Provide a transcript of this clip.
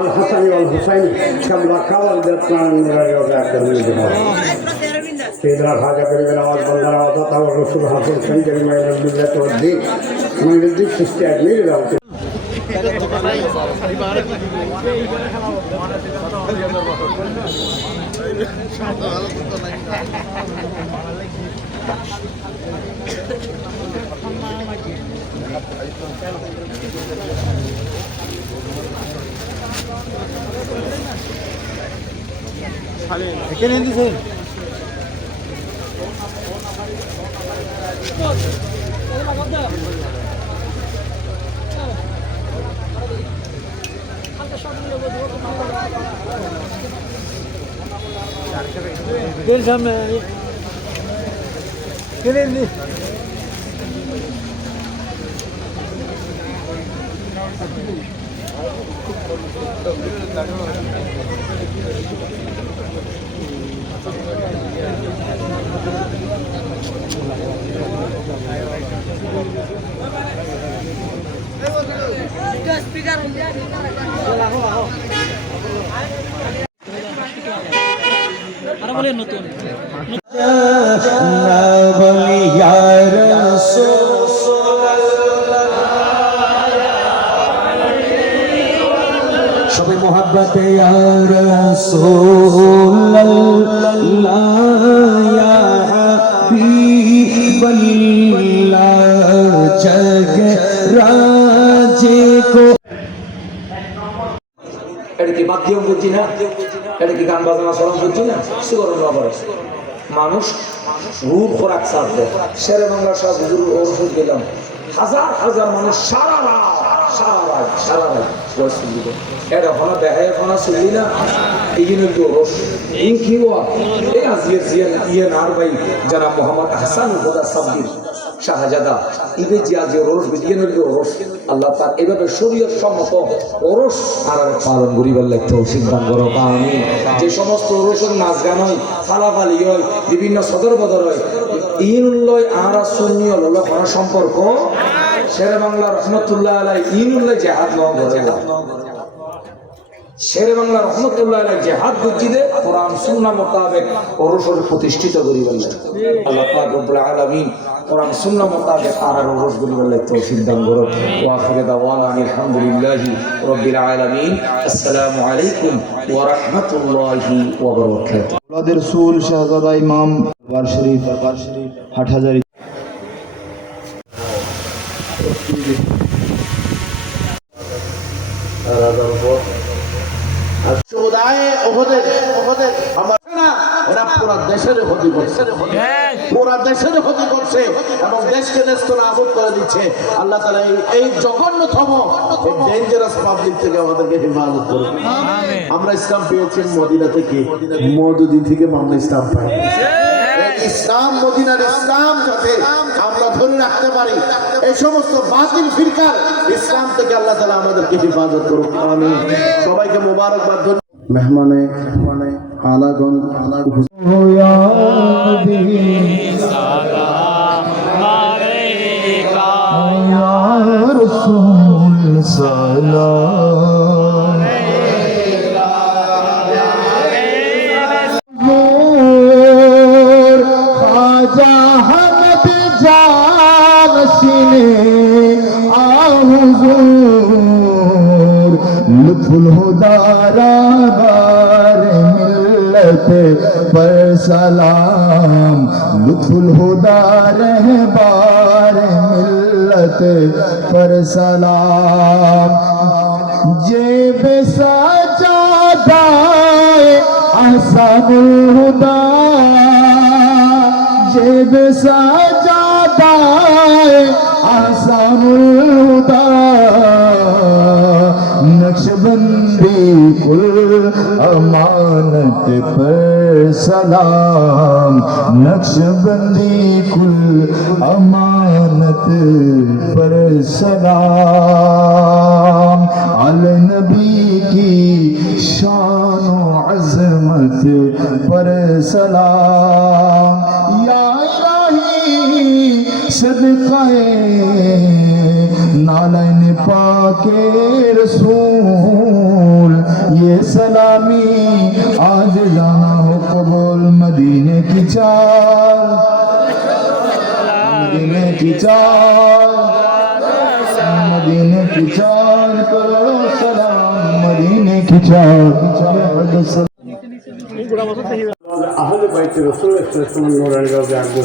الحسن والحسين كما قال دتنا سيدنا خواجہ غریب نواز بندنا وضعت والرسول حسن سنجر من الملة والدين من الدين تستعمل له Gel sen be. Gel elini. Ara boleh nutun. Na boli ya Rasulullah. Shabi mohabbat ya Rasulullah ya Habiballah jag raje ko এটা কি মাধ্যম বুঝছি না, এটা কি গান বাজনা সরম বুঝছি না, সুগরম বাবার মানুষ রূপ খোরাক সাথে শেরে বাংলা সব হুজুর ওষুধ গেলাম, হাজার হাজার মানুষ সারা রাত এটা হনা দেখায় হনা চলি না এই জন্য রস ইন কি হওয়া এই আজিয়ার ইয়ে নার ভাই যারা মোহাম্মদ হাসান হুদা সাব্বির শাহজাদা ঈদে জিয়াজি ওরস বিদিয়ানের ওরস আল্লাহ তার এভাবে শরীয়ত সম্মত ওরস আর পালন করিবার লাগতে সিদ্ধান্ত করো আমি যে সমস্ত ওরসের নাচ গান হয় ফালাফালি হয় বিভিন্ন সদর বদর হয় ইন উল্লয় আর সুন্নিয় লোলখানা সম্পর্ক শেরে বাংলা রহমতুল্লাহ আলাই ইন উল্লয় জেহাদ নয় করে শেরে বাংলা রহমতুল্লাহ আলাই জেহাদ বুঝিদে কোরআন সুন্নাহ মোতাবেক ওরসের প্রতিষ্ঠিত করিবার লাগে আল্লাহ পাক রব্বুল আলামিন কোরআন সুন্নাহ মোতাবেক আর ওরস করিবার লাগে তৌফিক দান করুন ওয়া আখিরু দাওয়ানা আলহামদুলিল্লাহি রাব্বিল আলামিন আসসালামু আলাইকুম ওয়া রাহমাতুল্লাহি ওয়া বারাকাতুহু আওলাদের রাসূল শাহজাদা ইমাম দরবার শরীফ হাটহাজারী এরা পুরা দেশের ক্ষতি করছে, পুরা দেশের ক্ষতি করছে এবং দেশকে নেস্তনাবুদ করে দিচ্ছে। আল্লাহ তাআলা এই জঘন্যতম ডেঞ্জারাস পাবলিক থেকে আমাদেরকে হেফাজত করুন। আমরা ইসলাম পেয়েছি মদিনা থেকে, মওদুদি থেকে আমরা ইসলাম পাই। ইসলাম মদিনার ইসলাম যাতে আমরা ধরে রাখতে পারি, এই সমস্ত বাতিল ফিরকার ইসলাম থেকে আল্লাহ তাআলা আমাদেরকে হেফাজত করুন। আমিন। সবাইকে মোবারকবাদ। মেহমানে আলাগন রাসূল সালাম খাজা হামদ জানশিনে আহুজুর লুৎফুল হুদারা पर सलाम लुत्फुल हुदा रहबार मिल्लत पर सलाम जेब सजादाए अहसानुल हुदा जेब सजादाए अहसानुल हुदा नक्शबंदी कुल अमानत पर सलाम नक्शबंदी कुल अमानत पर सलाम अल नबी की शान अज़मत पर सलाम या इलाही सदक़ाए नालैन पाके रसूल ये सलामी आज जाना हो कबूल मदीने की चाल मदीने की चाल मदीने की चाल करो सलाम मदीने की चाल আহলে বাইতে রাসূল সাল্লাল্লাহু আলাইহি ওয়া সাল্লাম নূরানি রওজা আকবর